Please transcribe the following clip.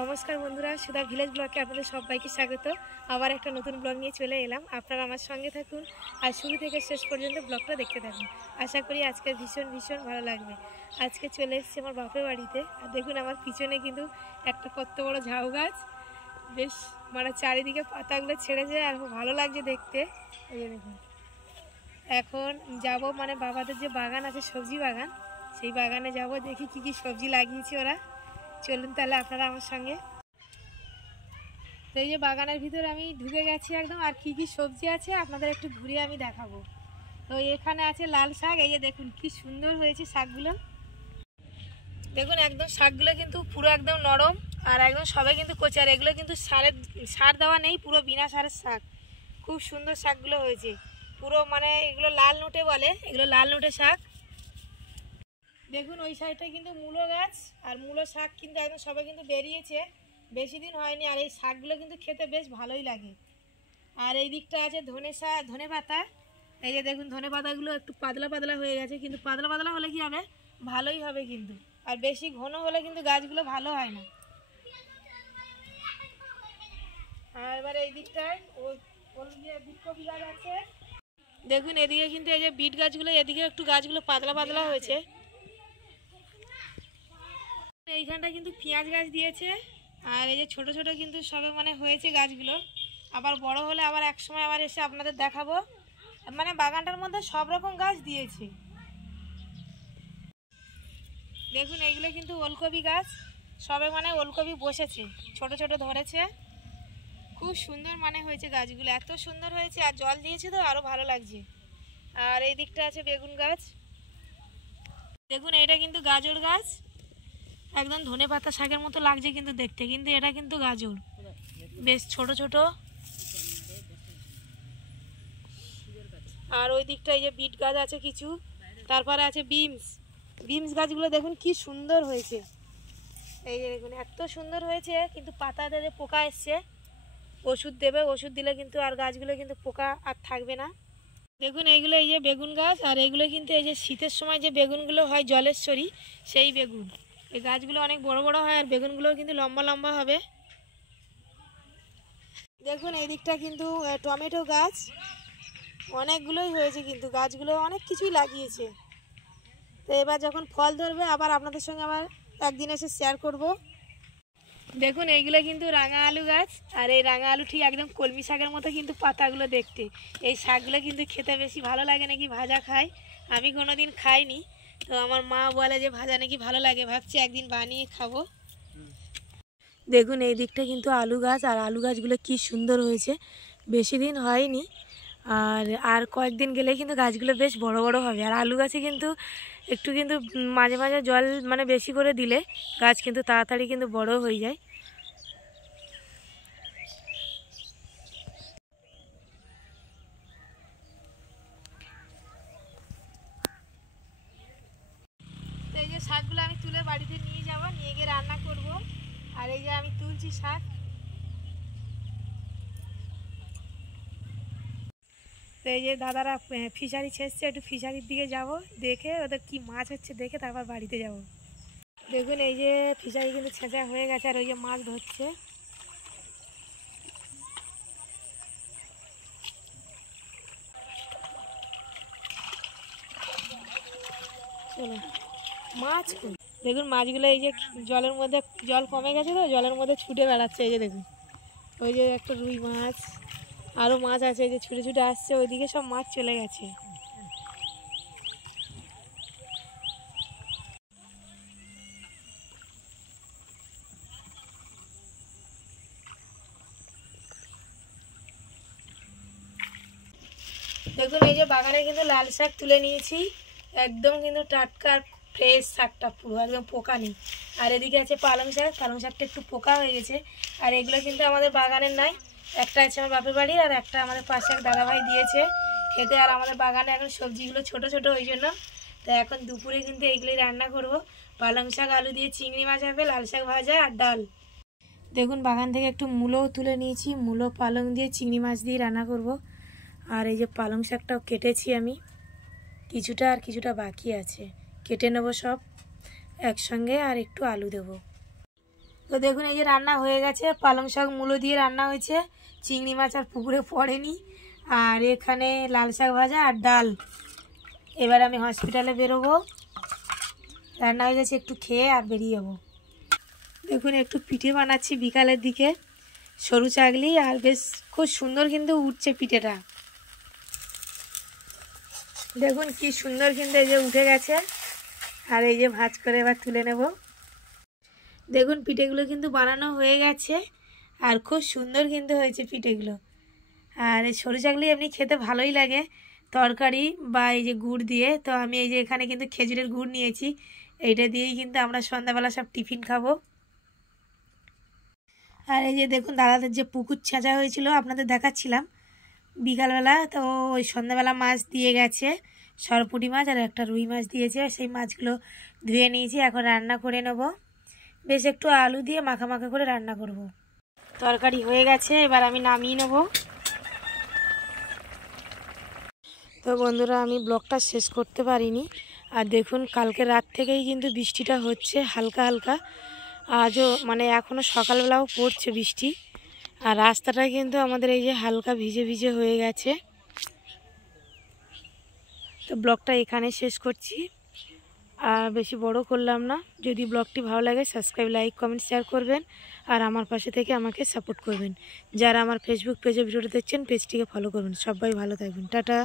নমস্কার বন্ধুরা, সুধা ভিলেজ ব্লগে আপনাদের সবাইকে স্বাগত। আবার একটা নতুন ব্লগ নিয়ে চলে এলাম। আপনারা আমার সঙ্গে থাকুন আর শুরু থেকে শেষ পর্যন্ত ব্লগটা দেখতে থাকুন। আশা করি আজকে ভীষণ ভালো লাগবে। আজকে চলে এসেছি আমার বাপের বাড়িতে। আর দেখুন আমার পিছনে কিন্তু একটা কত বড় ঝাউ গাছ, বেশ মানে চারিদিকে পাতাগুলো ছেড়েছে আর ভালো লাগছে দেখতে। এই যে দেখুন, এখন যাব মানে বাবাদের যে বাগান আছে, সবজি বাগান, সেই বাগানে যাব, দেখি কি কি সবজি লাগিয়েছে ওরা। চলুন তাহলে আপনারা আমার সঙ্গে। তো এই যে বাগানের ভিতরে আমি ঢুকে গেছি একদম, আর কি কি সবজি আছে আপনাদের একটু ঘুরিয়ে আমি দেখাবো। তো এখানে আছে লাল শাক, এই যে দেখুন কি সুন্দর হয়েছে শাকগুলো। দেখুন একদম শাকগুলো কিন্তু পুরো একদম নরম আর একদম সবাই কিন্তু কচি, আর এগুলো কিন্তু সার দেওয়া নেই, পুরো বিনা সারের শাক। খুব সুন্দর শাকগুলো হয়েছে পুরো, মানে এগুলো লাল নোটে বলে, এগুলো লাল নোটে শাক। দেখুন ওই সাইডটা কিন্তু মূলো গাছ, আর মূলো শাক কিন্তু একদম সবাই কিন্তু বেরিয়েছে, বেশি দিন হয়নি। আর এই শাকগুলো কিন্তু খেতে বেশ ভালোই লাগে। আর এই দিকটা আছে ধনে পাতা। এই যে দেখুন ধনে পাতাগুলো একটু পাতলা পাতলা হয়ে গেছে, কিন্তু পাতলা পাতলা হলে কি হবে, ভালোই হবে কিন্তু। আর বেশি ঘন হলে কিন্তু গাছগুলো ভালো হয় না। আর এবার এই দিকটায় বিটকপি গাছ আছে। দেখুন এদিকে কিন্তু এই যে বিট গাছগুলো, এদিকে একটু গাছগুলো পাতলা পাতলা হয়েছে। এইখানটা কিন্তু পেঁয়াজ গাছ দিয়েছে, আর এই যে ছোট ছোট কিন্তু সবে মানে হয়েছে গাছগুলো। আবার বড় হলে আবার এক সময় আবার এসে আপনাদের দেখাবো। মানে বাগানটার মধ্যে সব রকম গাছ দিয়েছে। দেখুন এইগুলো কিন্তু ওলকপি গাছ, সবে মানে ওলকপি বসেছে, ছোট ছোট ধরেছে, খুব সুন্দর মানে হয়েছে গাছগুলো, এত সুন্দর হয়েছে। আর জল দিয়েছে তো আরও ভালো লাগছে। আর এই দিকটা আছে বেগুন গাছ। দেখুন এটা কিন্তু গাজর গাছ, একদম ধনে পাতা শাকের মতো লাগছে কিন্তু দেখতে, কিন্তু এটা কিন্তু গাজর, বেশ ছোট ছোট। আর ওই দিকটা এই যে বিট গাছ আছে কিছু, তারপরে আছে বিমস গাছগুলো দেখুন কি সুন্দর হয়েছে। এই যে দেখুন এত সুন্দর হয়েছে, কিন্তু পাতাতে যে পোকা এসছে, ওষুধ দেবে, ওষুধ দিলে কিন্তু আর গাছগুলো কিন্তু পোকা আর থাকবে না। দেখুন এইগুলো এই যে বেগুন গাছ, আর এইগুলো কিন্তু এই যে শীতের সময় যে বেগুনগুলো হয় জলেশ্বরী, সেই বেগুন। এই গাছগুলো অনেক বড় বড় হয়, আর বেগুনগুলো কিন্তু লম্বা লম্বা হবে। দেখুন এই দিকটা কিন্তু টমেটো গাছ, অনেকগুলোই হয়েছে, কিন্তু গাছগুলো অনেক কিছুই লাগিয়েছে। তো এবার যখন ফল ধরবে আবার আপনাদের সঙ্গে আবার একদিন এসে শেয়ার করব। দেখুন এইগুলো কিন্তু রাঙা আলু গাছ, আর এই রাঙা আলু ঠিক একদম কলমি শাকের মতো কিন্তু পাতাগুলো দেখতে। এই শাকগুলো কিন্তু খেতে বেশি ভালো লাগে নাকি ভাজা খায়, আমি কোনোদিন খাইনি। তো আমার মা বলে যে ভাজা নাকি ভালো লাগে, ভাবছি একদিন বানিয়ে খাবো। দেখুন এই দিকটা কিন্তু আলু গাছ, আর আলু গাছগুলো কি সুন্দর হয়েছে, বেশি দিন হয়নি। আর কয়েকদিন গেলে কিন্তু গাছগুলো বেশ বড় বড় হবে। আর আলু গাছে কিন্তু একটু কিন্তু মাঝে মাঝে জল মানে বেশি করে দিলে গাছ কিন্তু তাড়াতাড়ি কিন্তু বড় হয়ে যায়। তো এই যে শাকগুলো আমি তুলে বাড়িতে নিয়ে যাব, নিয়ে গিয়ে রান্না করব। আর এই যে আমি তুলছি শাক। তো এই যে দাদারা ফিশারি ছেড়ছে, একটু ফিশারির দিকে যাব, দেখে ওদের কি মাছ হচ্ছে দেখে তারপর বাড়িতে যাব। দেখুন এই যে ফিশারি কিন্তু ছেঁচা হয়ে গেছে, আর ওই যে মাছ ধরছে। চলো মাছ, দেখুন মাছগুলো এই যে জলের মধ্যে, জল কমে গেছে তো জলের মধ্যে ছুটে বেড়াচ্ছে। এই যে দেখুন ওই যে একটা রুই মাছ, আরও মাছ আছে, এই যে ছুটে ছুটে আসছে, ওইদিকে সব মাছ চলে গেছে। দেখুন এই যে বাগানে কিন্তু লাল শাক তুলে নিয়েছি, একদম কিন্তু টাটকা ফ্রেশ শাকটা, পুরো একদম পোকা নেই। আর এদিকে আছে পালং শাকটা একটু পোকা হয়ে গেছে। আর এগুলো কিন্তু আমাদের বাগানের নাই, একটা আছে আমার বাপের বাড়ি, আর একটা আমাদের পাশে এক দাদাভাই দিয়েছে খেতে। আর আমাদের বাগানে এখন সবজিগুলো ছোট ছোট ওই জন্য। তো এখন দুপুরে কিন্তু এইগুলোই রান্না করব। পালং শাক আলু দিয়ে চিংড়ি মাছ হবে, লাল শাক ভাজা আর ডাল। দেখুন বাগান থেকে একটু মূলোও তুলে নিয়েছি, মূলো পালং দিয়ে চিংড়ি মাছ দিয়ে রান্না করব। আর এই যে পালং শাকটাও কেটেছি আমি, কিছুটা আর কিছুটা বাকি আছে, কেটে নেব সব একসঙ্গে, আর একটু আলু দেব। তো তো দেখুন এই যে রান্না হয়ে গেছে, পালং শাক মূলো দিয়ে রান্না হয়েছে, চিংড়ি মাছ আর পুকুরে পড়েনি, আর এখানে লাল শাক ভাজা আর ডাল। এবার আমি হসপিটালে বেরোবো, রান্না হয়ে গেছে, একটু খেয়ে আর বেরিয়ে যাবো। দেখুন একটু পিঠে বানাচ্ছি বিকালের দিকে, সরু চাগলি, আর বেশ খুব সুন্দর কিন্তু উঠছে পিঠেটা। দেখুন কি সুন্দর কিন্তু এই যে উঠে গেছে, আর এই যে ভাজ করে এবার তুলে নেব। দেখুন পিঠেগুলো কিন্তু বানানো হয়ে গেছে, আর খুব সুন্দর কিন্তু হয়েছে পিঠেগুলো। আর এই সরু চাগলি এমনি খেতে ভালোই লাগে তরকারি বা এই যে গুড় দিয়ে। তো আমি এই যে এখানে কিন্তু খেজুরের গুড় নিয়েছি, এইটা দিয়েই কিন্তু আমরা সন্ধ্যাবেলা সব টিফিন খাবো। আর এই যে দেখুন দাদাদের যে পুকুর ছেঁচা হয়েছিল আপনাদের দেখাচ্ছিলাম বিকালবেলা, তো ওই সন্ধ্যাবেলা মাছ দিয়ে গেছে, সরপুঁটি মাছ আর একটা রুই মাছ দিয়েছে, সেই মাছগুলো ধুয়ে নিয়েছি, এখন রান্না করে নেব। বেশ একটু আলু দিয়ে মাখা মাখা করে রান্না করব। তরকারি হয়ে গেছে, এবার আমি নামিয়ে নেব। তো বন্ধুরা আমি ব্লগটা শেষ করতে পারিনি, আর দেখুন কালকে রাত থেকেই কিন্তু বৃষ্টিটা হচ্ছে হালকা হালকা, আজও মানে এখনও সকালবেলাও পড়ছে বৃষ্টি, আর রাস্তাটা কিন্তু আমাদের এই যে হালকা ভিজে ভিজে হয়ে গেছে। তো ব্লগটা এখানে শেষ করছি, আর বেশি বড় করলাম না। যদি ব্লগটি ভালো লাগে সাবস্ক্রাইব, লাইক, কমেন্ট, শেয়ার করবেন, আর আমার পাশে থেকে আমাকে সাপোর্ট করবেন। যারা আমার ফেসবুক পেজে ভিডিওটা দেখছেন পেজটিকে ফলো করবেন। সবাই ভালো থাকবেন, টাটা।